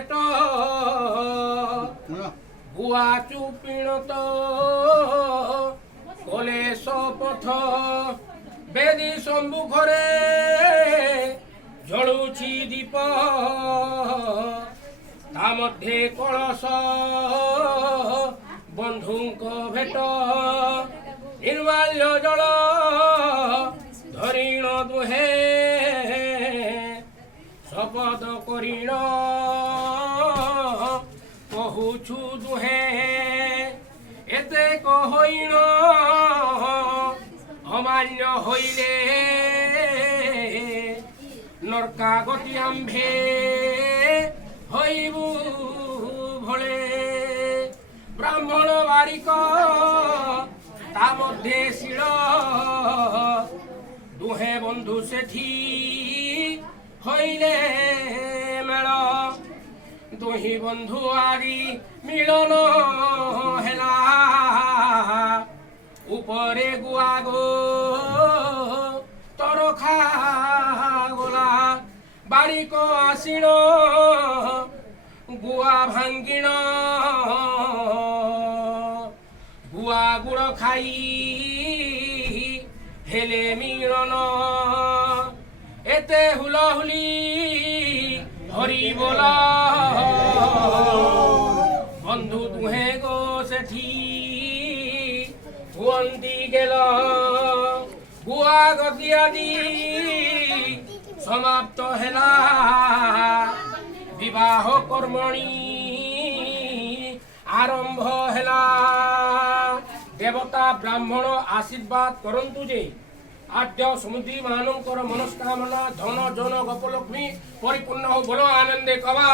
भेट गुआ चुपिण तो कलेश पथ बेदी सम्मुखरे जलुछि दीप ता मध्ये कलश बंधुंक भेट निर्माल्य जल धरिण दुहे शपथ करिण कहुछु दुहे एते कहइन अमान्य हईले नरका गति आम्भे हईबु भले ब्राह्मण बारिक ता मध्ये शिल दुहे बंधु सेठी हईले मेल दुही बंधु आदि मिलन हेला उपरे गुआ गो तरखा गोला बारिक आसिण गुआ भांगिण गुआ गुड़ खाई हेले मिलन एते हुलाहुली हरि बोला बंधु दुहे गो सेठी हुअंती गेल गुआ गति आदि समाप्त हेला विवाह कर्मणि आरंभ हेला देवता ब्राह्मण आशीर्वाद करंतु जे आद्य समुद्री मानकर मनस्कामना धन जन गोपलक्ष्मी परिपूर्ण हो बोलो आनंदे कवा।